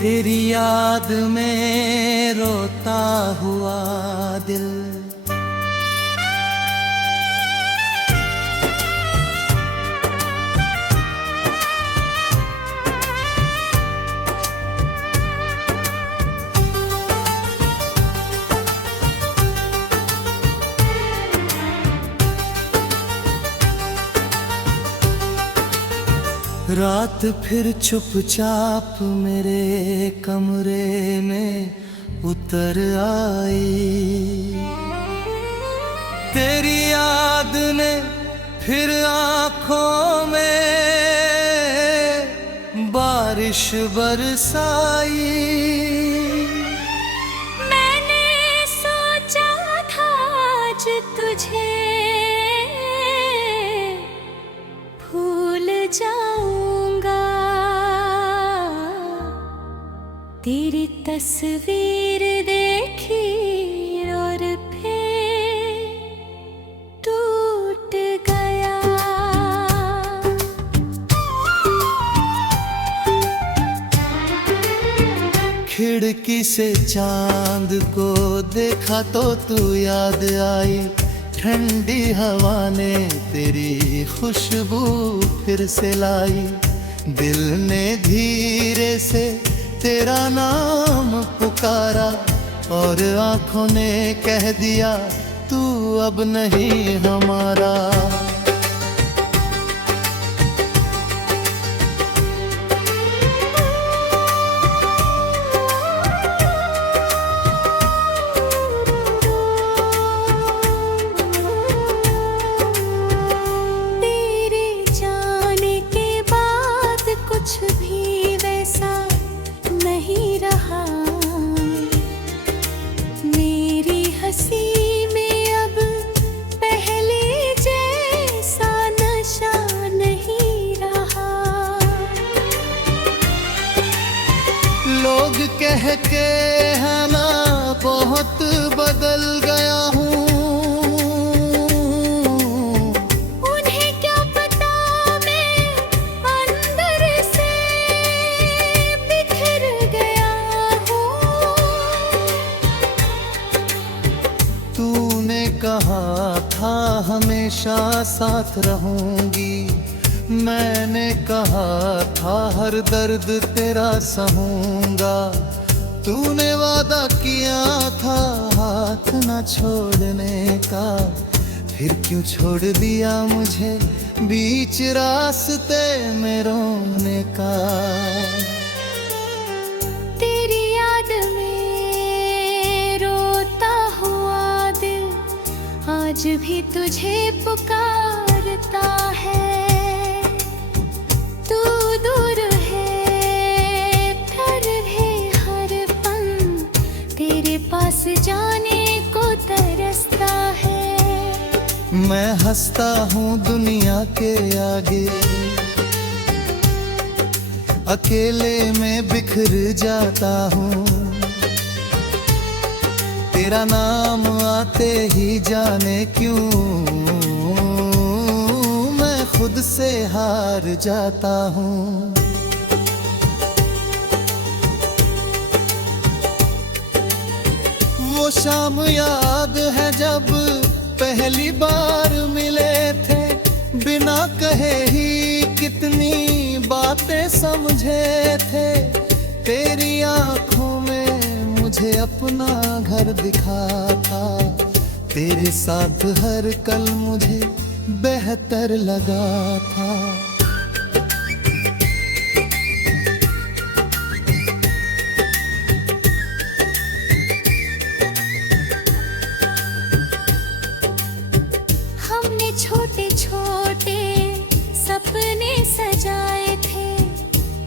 तेरी याद में रोता हुआ दिल। रात फिर चुपचाप मेरे कमरे में उतर आई। तेरी याद ने फिर आँखों में बारिश बरसाई। मैंने सोचा था आज तुझे भूल जाऊंगा, तेरी तस्वीर देखी और फिर टूट गया। खिड़की से चांद को देखा तो तू याद आई। ठंडी हवा ने तेरी खुशबू फिर से लाई। दिल ने धीरे से तेरा नाम पुकारा और आंखों ने कह दिया तू अब नहीं हमारा। कुछ भी वैसा नहीं रहा, मेरी हंसी में अब पहले जैसा नशा नहीं रहा। लोग कह के है ना बहुत बदल गया हूँ। कहा था हमेशा साथ रहूंगी, मैंने कहा था हर दर्द तेरा सहूंगा। तूने वादा किया था हाथ न छोड़ने का, फिर क्यों छोड़ दिया मुझे बीच रास्ते में रोने का। तेरी याद में रोता हुआ दिल आज भी तुझे पुकारता है। तू दूर है फिर भी हर पल तेरे पास जाने को तरसता है। मैं हंसता हूँ दुनिया के आगे, अकेले में बिखर जाता हूँ। तेरा नाम आते ही जाने क्यों मैं खुद से हार जाता हूँ। वो शाम याद है जब पहली बार मिले थे, बिना कहे ही कितनी बातें समझे थे। तेरी आँखों में मुझे अपना घर दिखा था, तेरे साथ हर कल मुझे बेहतर लगा था। हमने छोटे छोटे सपने सजाए थे,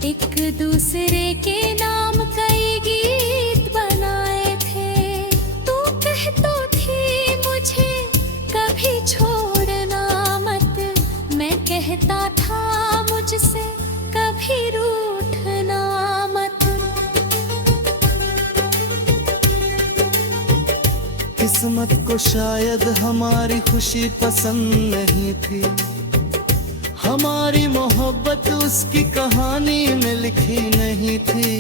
एक दूसरे के नाम कई गीत बनाए थे। तू कहतो थी मुझे कभी छोड़ना मत, मैं कहता था मुझसे कभी रूठना मत। किस्मत को शायद हमारी खुशी पसंद नहीं थी, हमारी मोहब्बत उसकी कहानी में लिखी नहीं थी।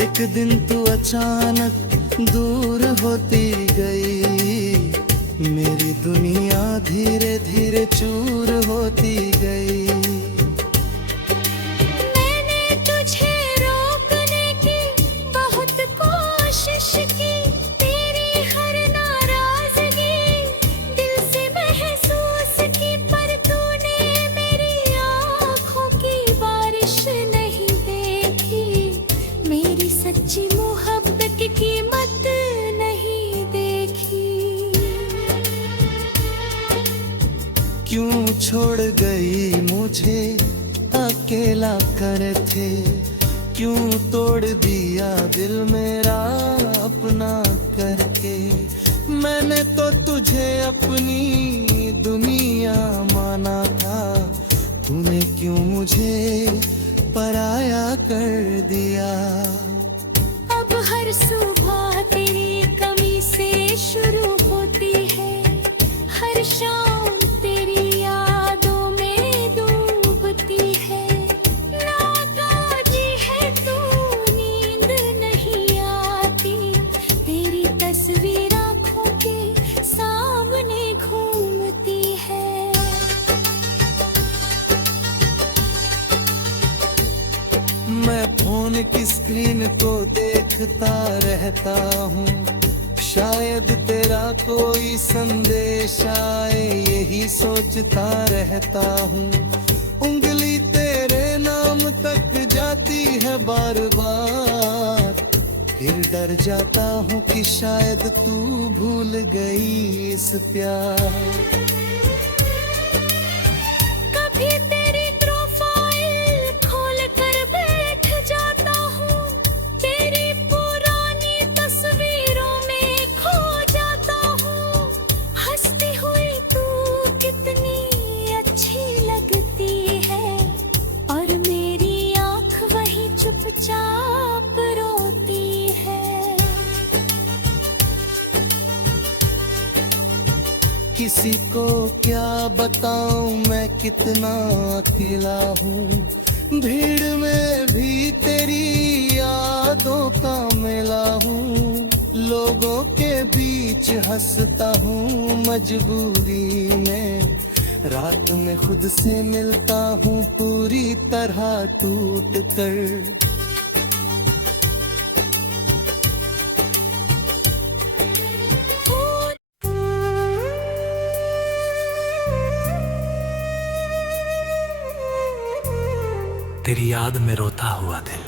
एक दिन तू अचानक दूर होती गई, मेरी दुनिया धीरे धीरे चूर होती गई। मैंने तुझे रोकने की बहुत कोशिश की, तेरी हर नाराजगी दिल से महसूस की, पर तूने मेरी आँखों की बारिश नहीं देखी, मेरी सच्ची मोहब्बत की कीमत नहीं देखी। क्यों छोड़ गई मुझे अकेला कर थे, क्यों तोड़ दिया दिल मेरा अपना करके। मैंने तो तुझे अपनी दुनिया माना था, तूने क्यों मुझे पराया कर दिया। अब हर सुबह तेरी कमी से शुरू होती है, हर शाम तेरी यादों में डूबती है। नाकाजी है तू, नींद नहीं आती, तेरी तस्वीर आँखों के सामने घूमती है। मैं फोन की स्क्रीन को देखता रहता हूँ, शायद तेरा कोई संदेश आए यही सोचता रहता हूँ। उंगली तेरे नाम तक जाती है बार बार, फिर डर जाता हूँ कि शायद तू भूल गई इस प्यार। कभी तेरी प्रोफाइल खोल कर बैठ जाता हूँ, तेरी पुरानी तस्वीरों में खो जाता हूँ। हंसती हुई तू कितनी अच्छी लगती है, और मेरी आँख वही चुपचाप रोती है। किसी को क्या बताऊं मैं कितना अकेला हूँ, भीड़ में भी तेरी यादों का मेला हूँ। लोगों के बीच हंसता हूँ मजबूरी में, रात में खुद से मिलता हूँ पूरी तरह टूट कर। तेरी याद में रोता हुआ दिल,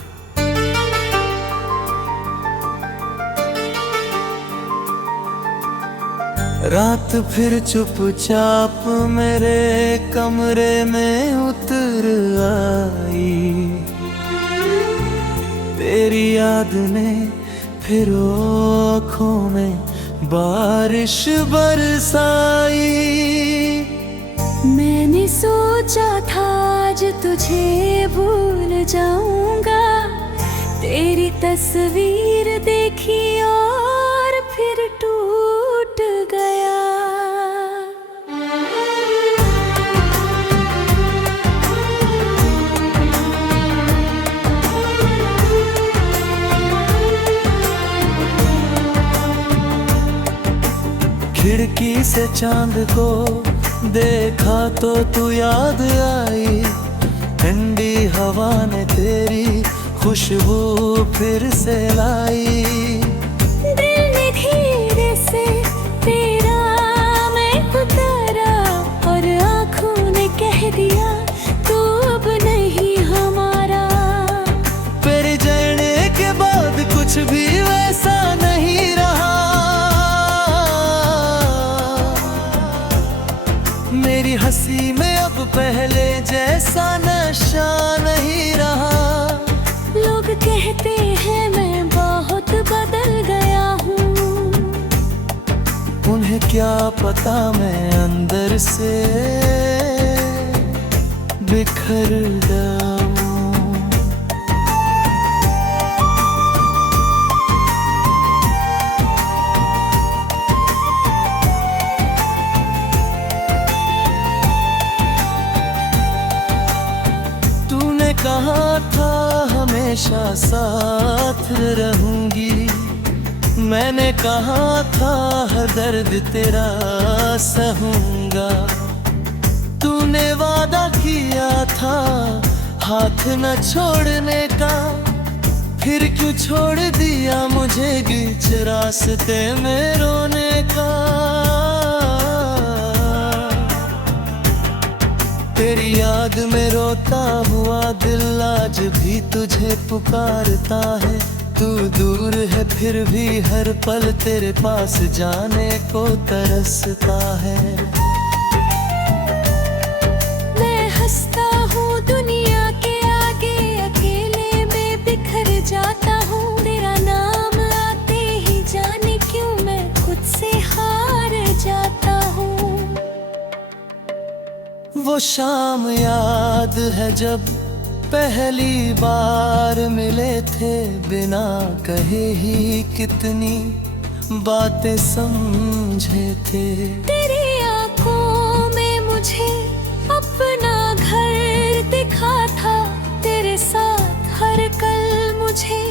रात फिर चुपचाप मेरे कमरे में उतर आई, तेरी याद ने फिर आँखों में बारिश बरसाई। मैंने सोचा था आज तुझे भूल जाऊंगा, तेरी तस्वीर देखी और फिर टूट गया। खिड़की से चांद को देखा तो तू याद आई, ठंडी हवा ने तेरी खुशबू फिर से लाई। दिल ने धीरे से तेरा मैं उतारा, और आँखों ने कह दिया तू अब नहीं हमारा। तेरे जाने के बाद कुछ भी वैसा नहीं रहा, मेरी हंसी में अब पहले जैसा नशा नहीं रहा। लोग कहते हैं मैं बहुत बदल गया हूँ, उन्हें क्या पता मैं अंदर से बिखर जाऊं। कहा था हमेशा हमेशा साथ रहूंगी। मैंने कहा था हर दर्द तेरा सहूंगा, तूने वादा किया था हाथ न छोड़ने का, फिर क्यों छोड़ दिया मुझे बीच रास्ते में रोने का। तेरी याद में रोता हुआ दिल आज भी तुझे पुकारता है। तू दूर है फिर भी हर पल तेरे पास जाने को तरसता है। मैं हंसता हूँ दुनिया के आगे, अकेले में बिखर जाता हूँ। तेरा नाम आते ही जाने क्यों मैं खुद से हार जाता हूँ। वो शाम याद है जब पहली बार मिले थे, बिना कहे ही कितनी बातें समझे थे। तेरी आंखों में मुझे अपना घर दिखा था, तेरे साथ हर कल मुझे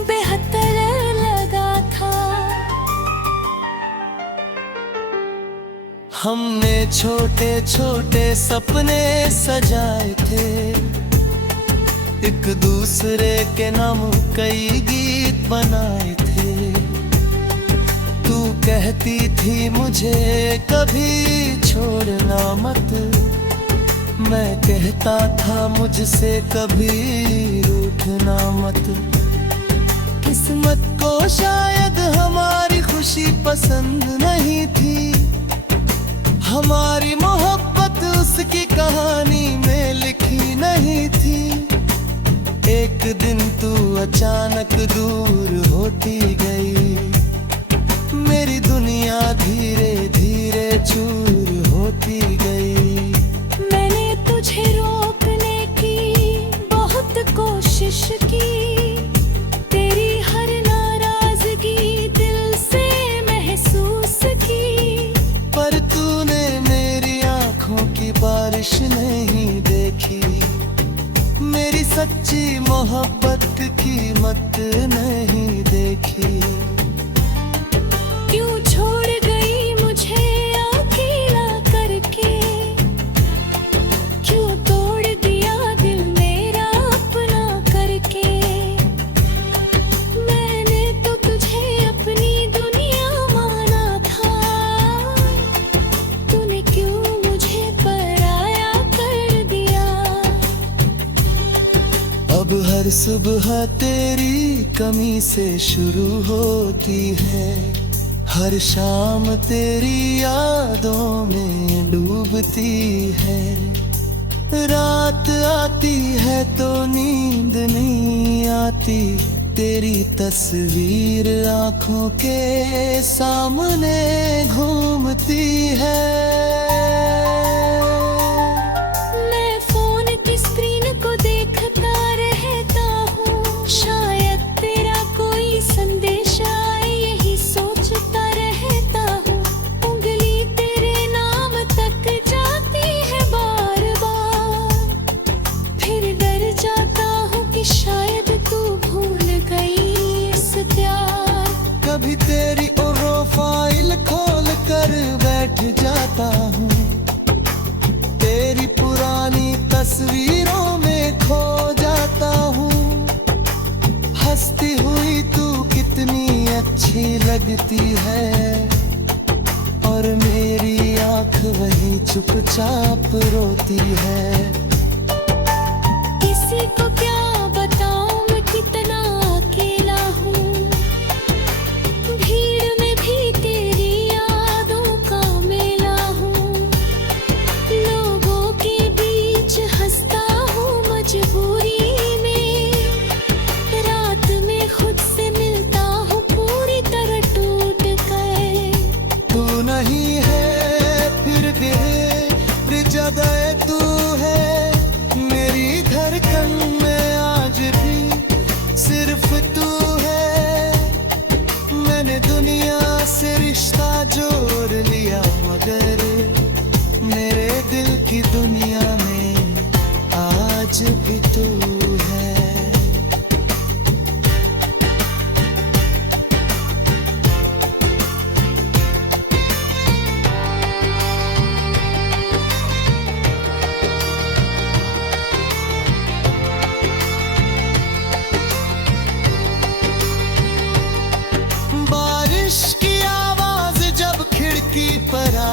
बेहतर लगा था। हमने छोटे छोटे सपने सजाए थे, एक दूसरे के नाम कई गीत बनाए थे। तू कहती थी मुझे कभी छोड़ना मत, मैं कहता था मुझसे कभी रूठना मत। किस्मत को शायद हमारी खुशी पसंद नहीं थी, हमारी मोहब्बत उसकी कहानी में लिखी नहीं थी। एक दिन तू अचानक दूर होती गई, मेरी दुनिया धीरे धीरे चूर होती गई। मैंने तुझे रोकने की बहुत कोशिश की, तेरी हर नाराजगी दिल से महसूस की। पर तूने मेरी आंखों की बारिश नहीं देखी, मेरी सच्ची मोहब्बत की कीमत नहीं देखी। क्यों छोड़ गई मुझे अकेला करके, क्यों तोड़ दिया दिल मेरा अपना करके। मैंने तो तुझे अपनी दुनिया माना था, तूने क्यों मुझे पराया कर दिया। अब हर सुबह तेरी कमी से शुरू होती है, हर शाम तेरी यादों में डूबती है। रात आती है तो नींद नहीं आती, तेरी तस्वीर आंखों के सामने घूमती है। मैं फोन की स्क्रीन को देखता रहता हूँ, शायद तेरा कोई संदेश आए यही सोचता रहता हूँ। उंगली तेरे नाम तक जाती है बार बार, फिर डर जाता हूँ कि शायद तू भूल गई इस प्यार। कभी तेरी प्रोफाइल खोल कर बैठ जाता हूँ, तेरी पुरानी तस्वीरों में खो जाता हूँ। हंसती हुई तू कितनी अच्छी लगती है, और मेरी आंख वही चुपचाप रोती है। किसी को क्या बताऊं मैं कितना अकेला हूँ, भीड़ में भी तेरी यादों का मेला हूँ। लोगों के बीच हंसता हूँ मजबूरी में, रात में खुद से मिलता हूँ पूरी तरह टूट कर। तू नहीं है फिर भी जगह तू है, मेरी धड़कन में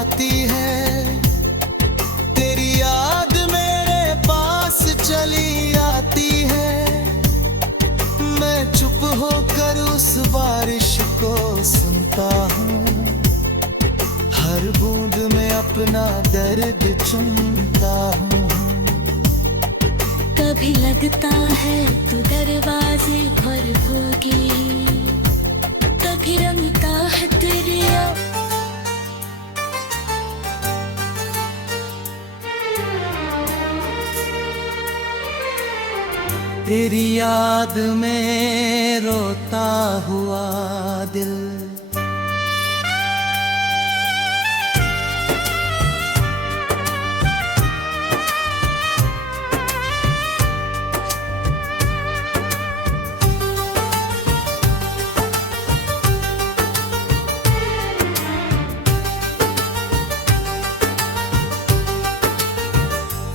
आती है, तेरी याद मेरे पास चली आती है। मैं चुप होकर उस बारिश को सुनता हूँ, हर बूंद में अपना दर्द चुनता हूँ। कभी लगता है तू दरवाजे पर होगी, कभी रंगता है तेरी तेरी याद में रोता हुआ दिल।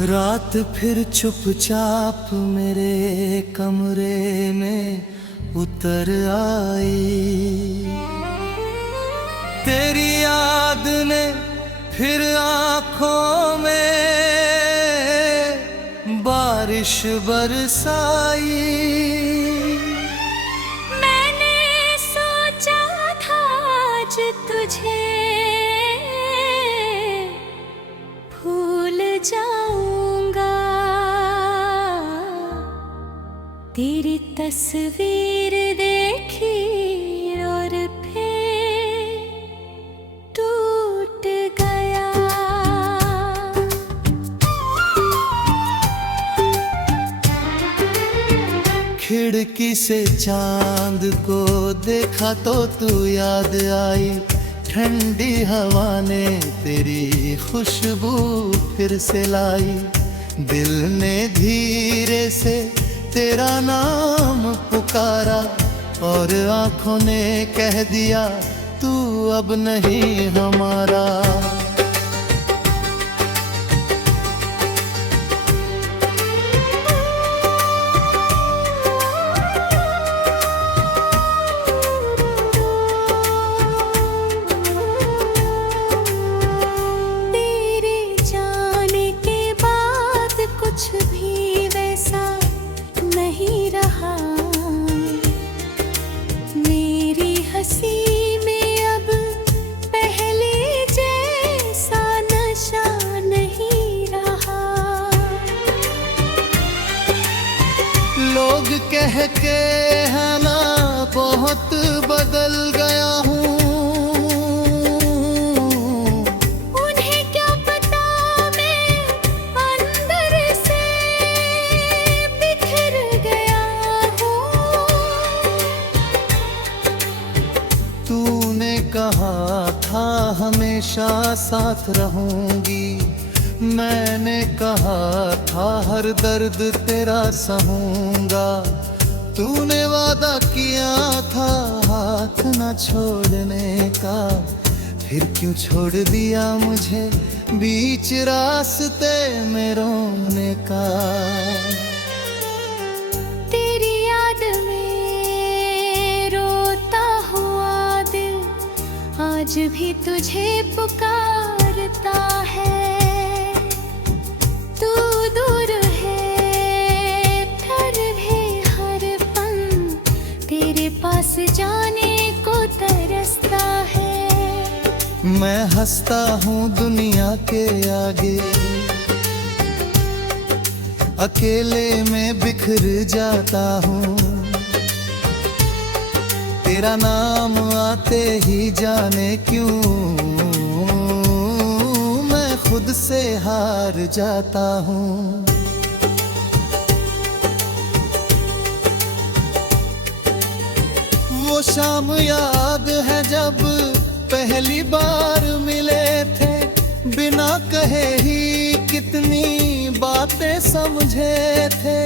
रात फिर चुपचाप मेरे कमरे में उतर आई, तेरी याद ने फिर आंखों में बारिश बरसाई। मैंने सोचा था आज तुझे भूल जाऊंगा, तेरी तस्वीर देखी और फिर टूट गया। खिड़की से चांद को देखा तो तू याद आई, ठंडी हवा ने तेरी खुशबू फिर से लाई। दिल ने धीरे से तेरा नाम पुकारा और आंखों ने कह दिया तू अब नहीं हमारा। कुछ भी वैसा नहीं रहा, मेरी हंसी में अब पहले जैसा नशा नहीं रहा। लोग कह के है ना बहुत बदल गया हूँ, कहा था हमेशा साथ रहूंगी। मैंने कहा था हर दर्द तेरा सहूंगा। तूने वादा किया था हाथ न छोड़ने का, फिर क्यों छोड़ दिया मुझे बीच रास्ते में रोने का। तेरी याद में रोता हुआ दिल आज भी तुझे पुकारता है। तू दूर है फिर भी हर पल तेरे पास जाने को तरसता है। मैं हंसता हूँ दुनिया के आगे, अकेले में बिखर जाता हूँ। तेरा नाम आते ही जाने क्यों मैं खुद से हार जाता हूँ। वो शाम याद है जब पहली बार मिले थे, बिना कहे ही कितनी बातें समझे थे।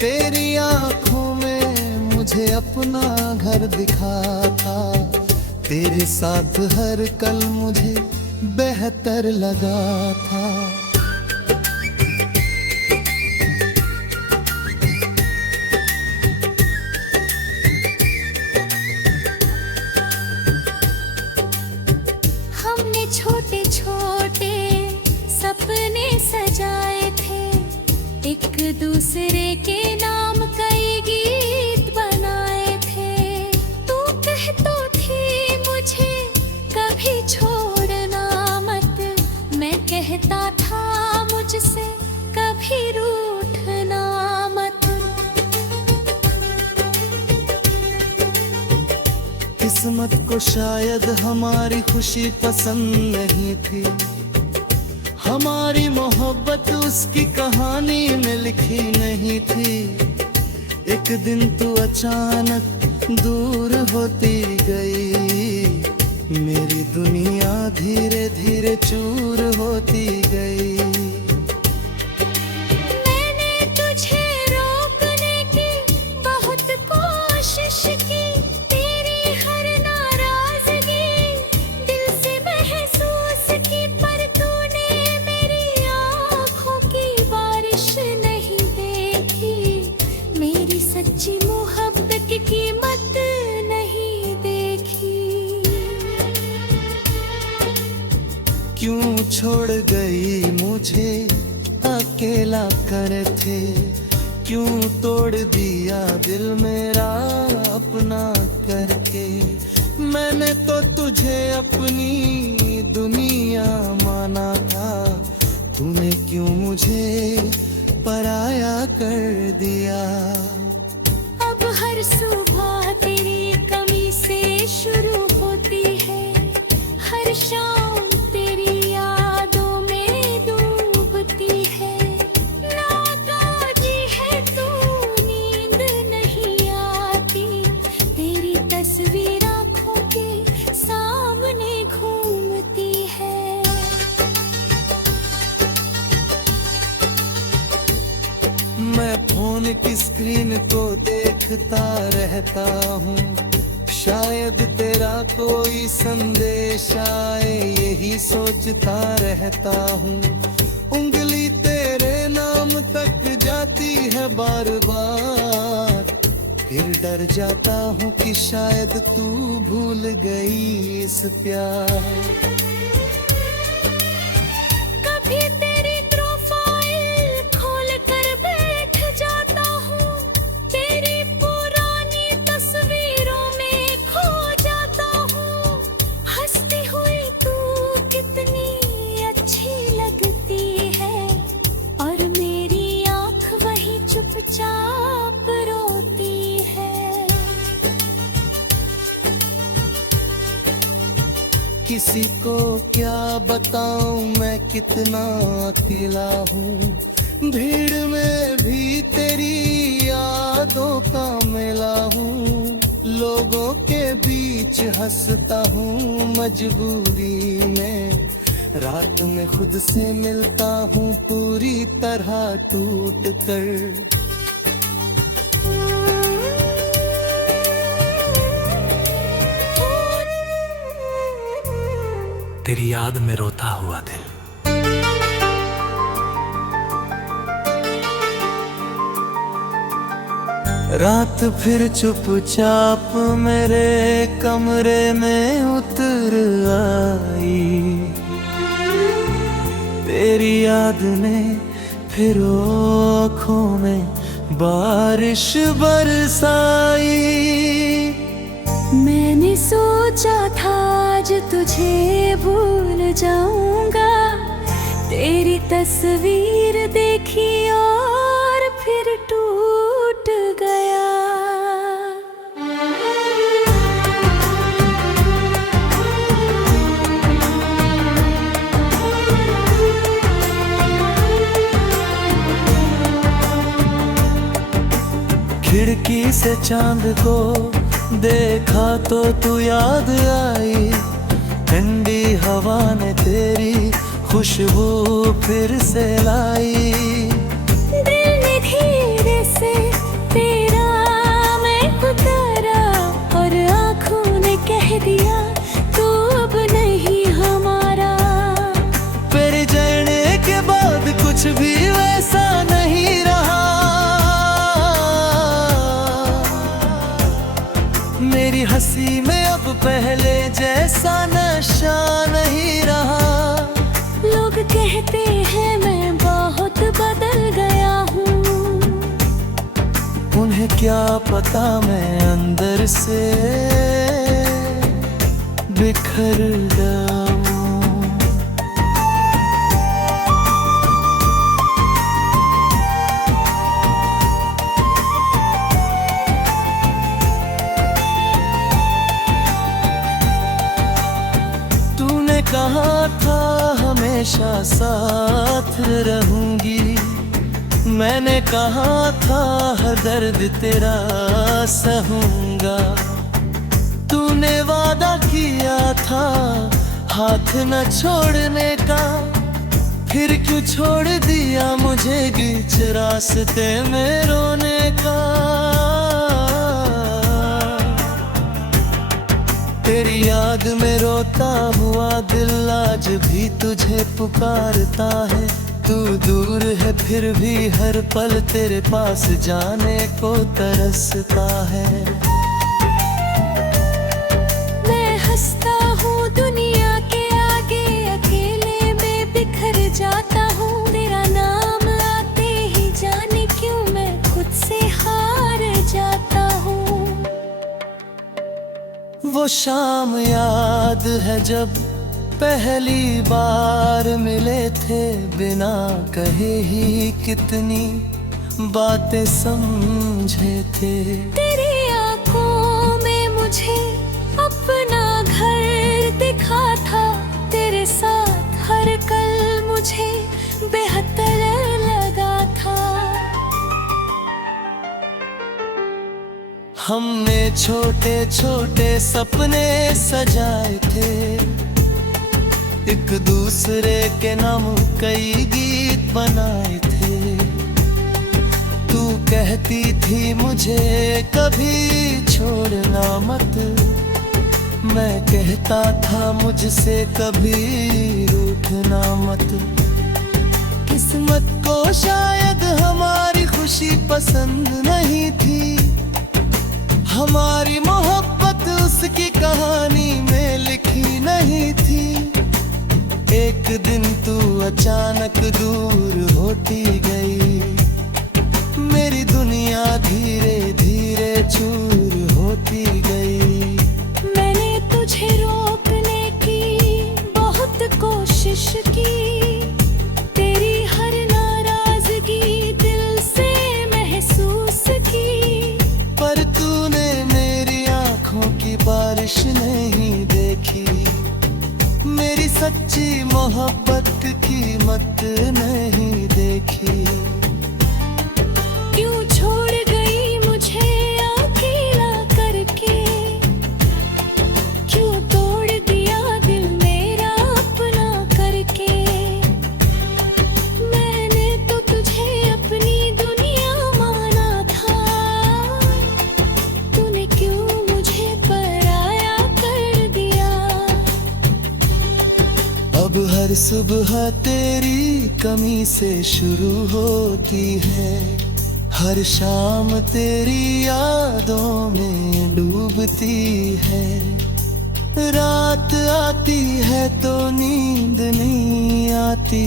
तेरी आंखों में मुझे अपना घर दिखा था, तेरे साथ हर कल मुझे बेहतर लगा था। हमने छोटे छोटे सपने सजाए थे, एक दूसरे के नाम कई गीत बनाए थे। तू कह तो थी मुझे कभी छोड़ना मत, मैं कहता था मुझसे कभी रूठना मत। किस्मत को शायद हमारी खुशी पसंद नहीं थी, हमारी मोहब्बत उसकी कहानी में लिखी नहीं थी। एक दिन तू अचानक दूर होती गई, मेरी दुनिया धीरे धीरे चूर होती गई। मैंने तुझे रोकने की बहुत कोशिश की, तेरी हर नाराजगी दिल से महसूस की, पर तूने मेरी आँखों की बारिश नहीं देखी, मेरी सच्ची मोहब्बत की कीमत नहीं देखी। क्यों छोड़ गई मुझे अकेला कर थे, क्यों तोड़ दिया दिल मेरा अपना करके। मैंने तो तुझे अपनी दुनिया माना था, तूने क्यों मुझे पराया कर दिया। अब हर सुबह तेरी कमी से शुरू होती है, हर शाम तेरी यादों में डूबती है। नाकाजी है तू, नींद नहीं आती, तेरी तस्वीर आँखों के सामने घूमती है। मैं फोन की स्क्रीन को देखता रहता हूँ, शायद तेरा कोई संदेश आए यही सोचता रहता हूँ। उंगली तेरे नाम तक जाती है बार बार, फिर डर जाता हूँ कि शायद तू भूल गई इस प्यार। कभी तेरी प्रोफाइल खोल कर बैठ जाता हूँ, तेरी पुरानी तस्वीरों में खो जाता हूँ। हंसती हुई तू कितनी अच्छी लगती है, और मेरी आँख वही चुपचाप रोती है। किसी को क्या बताऊं मैं कितना अकेला हूँ, भीड़ में भी तेरी यादों का मेला हूँ। लोगों के बीच हंसता हूँ मजबूरी में, रात में खुद से मिलता हूँ पूरी तरह टूट कर। तेरी याद में रोता हुआ दिल। रात फिर चुपचाप मेरे कमरे में उतर आई, तेरी याद ने फिर आँखों में बारिश बरसाई। मैंने सोचा था आज तुझे भूल जाऊंगा, तेरी तस्वीर देखी और फिर टूट गया। खिड़की से चांद को देखा तो तू याद आई, ठंडी हवा ने तेरी खुशबू फिर से लाई। दिल ने धीरे से तेरा मैं उतारा, और आँखों ने कह दिया तू अब नहीं हमारा। तेरे जाने के बाद कुछ भी वैसा नहीं रहा, मेरी हंसी में अब पहले जैसा नशा नहीं रहा। क्या पता मैं अंदर से बिखर जाऊं। तूने कहा था हमेशा साथ रहूंगी, मैंने कहा था हर दर्द तेरा सहूंगा। तूने वादा किया था हाथ न छोड़ने का, फिर क्यों छोड़ दिया मुझे बीच रास्ते में रोने का। तेरी याद में रोता हुआ दिल आज भी तुझे पुकारता है। तू दूर है फिर भी हर पल तेरे पास जाने को तरसता है। मैं हंसता हूँ दुनिया के आगे, अकेले में बिखर जाता हूँ। तेरा नाम आते ही जाने क्यों मैं खुद से हार जाता हूँ। वो शाम याद है जब पहली बार मिले थे, बिना कहे ही कितनी बातें समझे थे। तेरी आंखों में मुझे अपना घर दिखा था, तेरे साथ हर कल मुझे बेहतर लगा था। हमने छोटे छोटे सपने सजाए थे, एक दूसरे के नाम कई गीत बनाए थे। तू कहती थी मुझे कभी छोड़ना मत, मैं कहता था मुझसे कभी रूठना मत। किस्मत को शायद हमारी खुशी पसंद नहीं थी, हमारी मोहब्बत उसकी कहानी में लिखी नहीं थी। एक दिन तू अचानक दूर होती गई, मेरी दुनिया धीरे धीरे चूर होती गई। मैंने तुझे रोकने की बहुत कोशिश की, तेरी हर नाराजगी दिल से महसूस की। पर तूने मेरी आंखों की बारिश नहीं देखी, मेरी सच्ची मोहब्बत की कीमत नहीं देखी। क्यों छोड़ गई मुझे अकेला करके, क्यों तोड़ दिया दिल मेरा अपना करके। मैंने तो तुझे अपनी दुनिया माना था, तूने क्यों मुझे पराया कर दिया। अब हर सुबह तेरी कमी से शुरू होती है, हर शाम तेरी यादों में डूबती है। रात आती है तो नींद नहीं आती,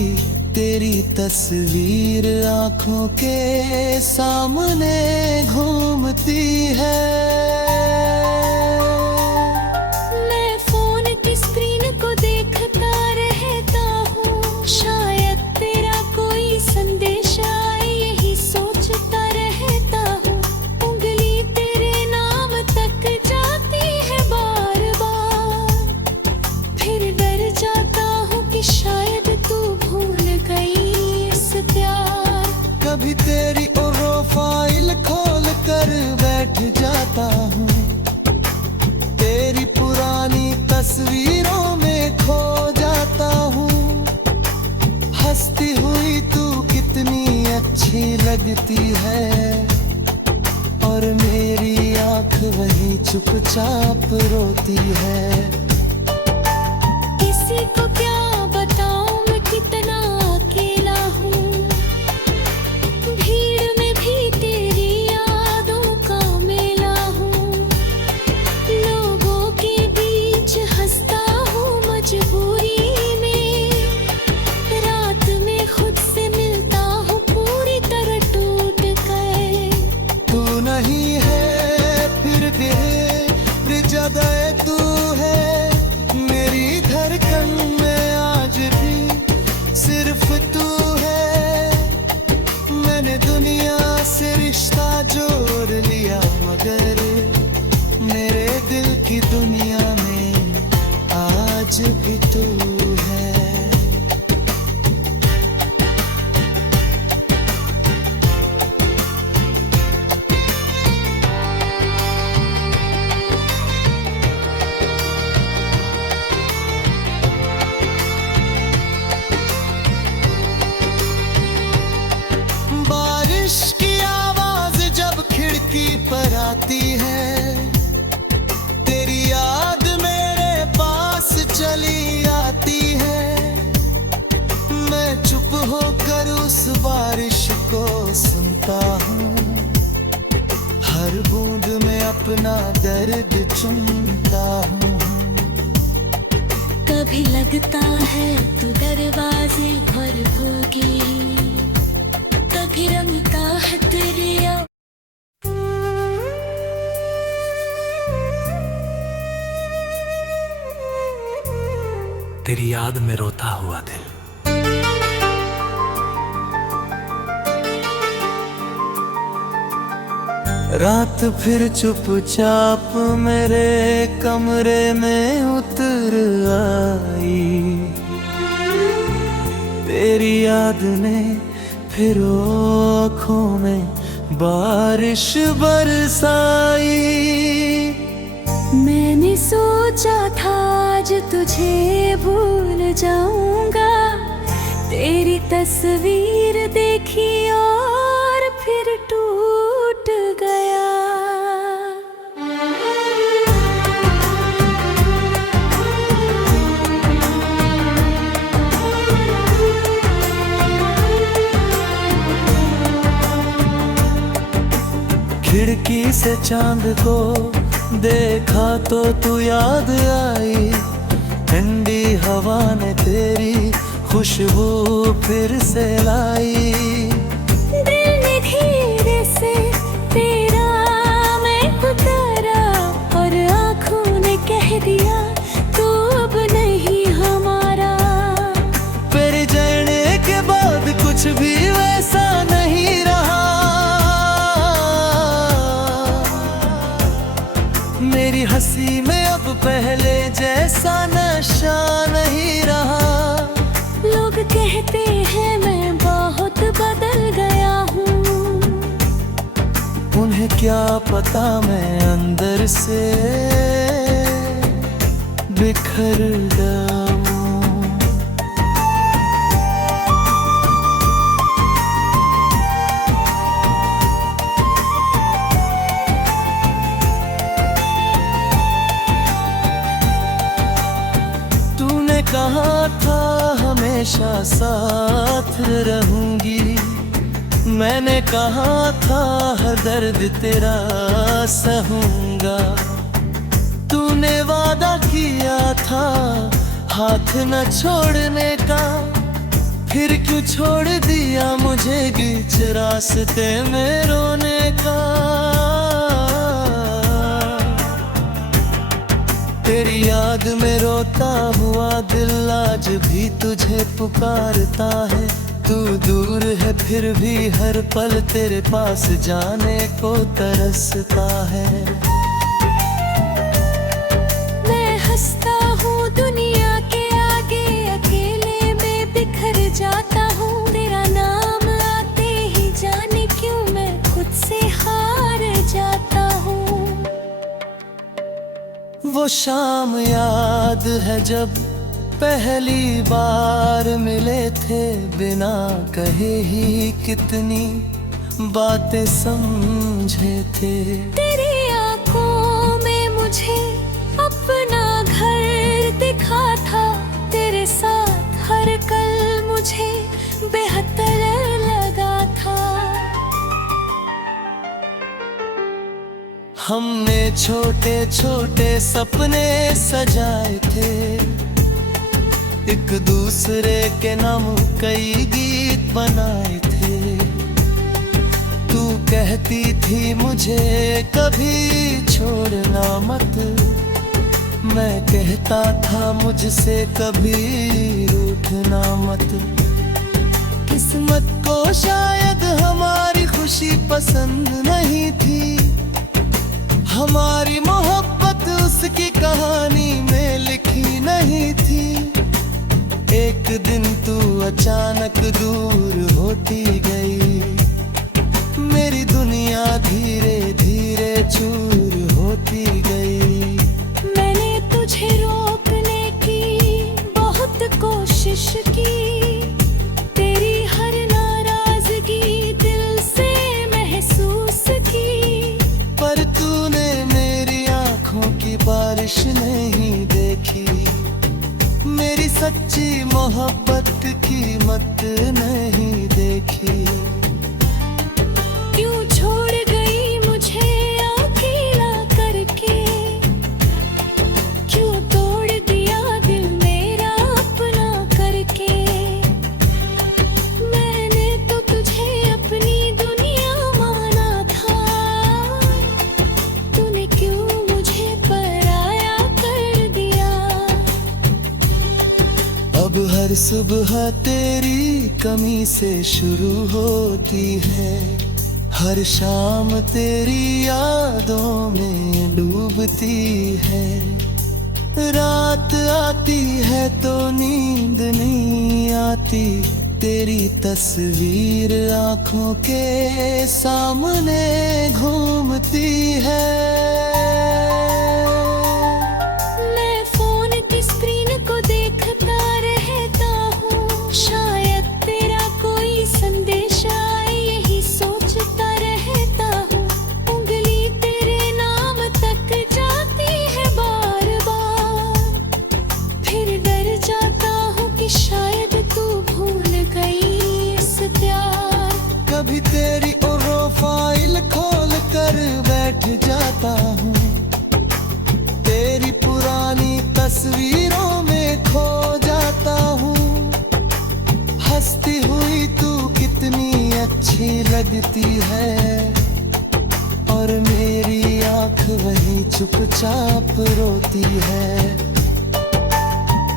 तेरी तस्वीर आंखों के सामने घूमती है। मैं फोन की स्क्रीन को देखता रहता हूँ, शायद तेरा कोई संदेश आए यही सोचता रहता हूँ। उंगली तेरे नाम तक जाती है बार बार, फिर डर जाता हूँ कि शायद तू भूल गई इस प्यार। कभी तेरी प्रोफाइल खोल कर बैठ जाता हूँ, तेरी पुरानी तस्वीरों में खो जाता हूँ। हंसती हुई तू कितनी अच्छी लगती है, और मेरी आंख वही चुपचाप रोती है। किसी को क्या बताऊं मैं कितना अकेला हूँ, भीड़ में भी तेरी यादों का मेला हूँ। लोगों के बीच हंसता हूँ मजबूरी में, रात में खुद से मिलता हूँ पूरी तरह टूट कर। तू नहीं अपना दर्द चुनता हूँ। कभी लगता है तू दरवाजे पर होगी, कभी रंगता है तेरी तेरी याद में रोता हुआ दिल। रात फिर चुपचाप मेरे कमरे में उतर आई, तेरी याद ने फिर आँखों में बारिश बरसाई। मैंने सोचा था आज तुझे भूल जाऊंगा, तेरी तस्वीर देखी और फिर टूट गया। खिड़की से चांद को देखा तो तू याद आई, ठंडी हवा ने तेरी खुशबू फिर से लाई। दिल ने धीरे से तेरा मैं उतारा और आँखों ने कह दिया तू अब नहीं हमारा। तेरे जाने के बाद कुछ भी वैसा नहीं रहा, मेरी हंसी में अब पहले जैसा नशा नहीं रहा। लोग कहते हैं मैं बहुत बदल गया हूँ, उन्हें क्या पता मैं अंदर से बिखर जाऊं। कहा था हमेशा साथ रहूंगी, मैंने कहा था हर दर्द तेरा सहूंगा। तूने वादा किया था हाथ न छोड़ने का, फिर क्यों छोड़ दिया मुझे बीच रास्ते में रोने का। तेरी याद में रोता हुआ दिल आज भी तुझे पुकारता है। तू दूर है फिर भी हर पल तेरे पास जाने को तरसता है। मैं हंसता हूँ दुनिया के आगे, अकेले में बिखर जाता हूँ। तेरा नाम आते ही जाने क्यों मैं खुद से हार जाता हूँ। वो शाम याद है जब पहली बार मिले थे, बिना कहे ही कितनी बातें समझे थे। तेरी आँखों में मुझे अपना घर दिखा था, तेरे साथ हर कल मुझे बेहतर लगा था। हमने छोटे छोटे सपने सजाए थे, एक दूसरे के नाम कई गीत बनाए थे। तू कहती थी मुझे कभी छोड़ना मत, मैं कहता था मुझसे कभी रूठना मत। किस्मत को शायद हमारी खुशी पसंद नहीं थी, हमारी मोहब्बत उसकी कहानी में लिखी नहीं थी। एक दिन तू अचानक दूर होती गई, मेरी दुनिया धीरे धीरे चूर होती गई। मैंने तुझे रोकने की बहुत कोशिश की, तेरी हर नाराजगी दिल से महसूस की। पर तूने मेरी आंखों की बारिश नहीं देखी, मेरी सच्ची मोहब्बत की कीमत नहीं देखी। क्यों छोड़ गई मुझे अकेला कर सुबह तेरी कमी से शुरू होती है, हर शाम तेरी यादों में डूबती है। रात आती है तो नींद नहीं आती, तेरी तस्वीर आंखों के सामने घूमती है। मैं फोन की स्क्रीन को देखता रहता हूँ, शायद तेरा कोई संदेश आए यही सोचता रहता हूँ। उंगली तेरे नाम तक जाती है बार बार, फिर डर जाता हूँ कि शायद तू भूल गई इस प्यार। कभी तेरी प्रोफाइल खोल कर बैठ जाता हूँ, तेरी पुरानी तस्वीरों में खो जाता हूँ। हंसती हुई तू कितनी अच्छी लगती है, और मेरी आंख वही चुपचाप रोती है।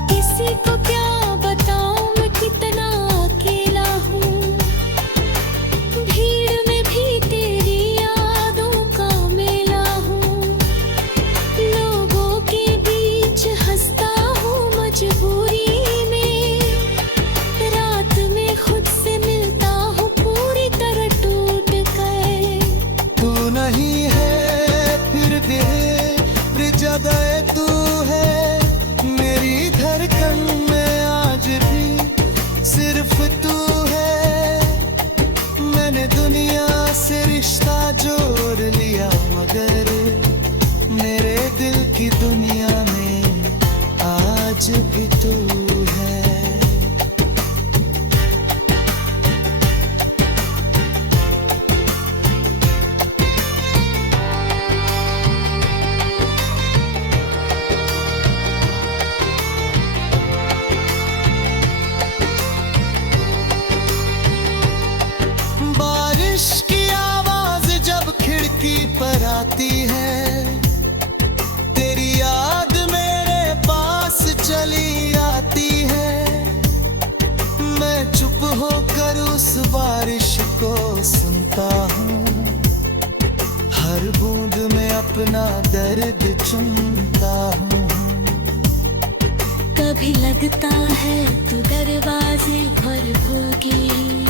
किसी को क्या बताऊं मैं कितना अकेला हूँ, भीड़ में भी तेरी यादों का मेला हूँ। लोगों के बीच हंसता हूँ मजबूरी में, रात में खुद से मिलता हूँ पूरी तरह टूट कर। तू नहीं है फिर भी ज्यादा तू है मेरी धड़कन में, आज भी सिर्फ तू है। मैंने दुनिया से रिश्ता जोड़ लिया, मगर मेरे दिल की दुनिया में आज भी तू है। बारिश की आवाज जब खिड़की पर आती है, तेरी याद मेरे पास चली आती है। मैं चुप होकर उस बारिश को सुनता हूँ, हर बूंद में अपना दर्द चुनता हूँ। कभी लगता है तू दरवाजे पर होगी,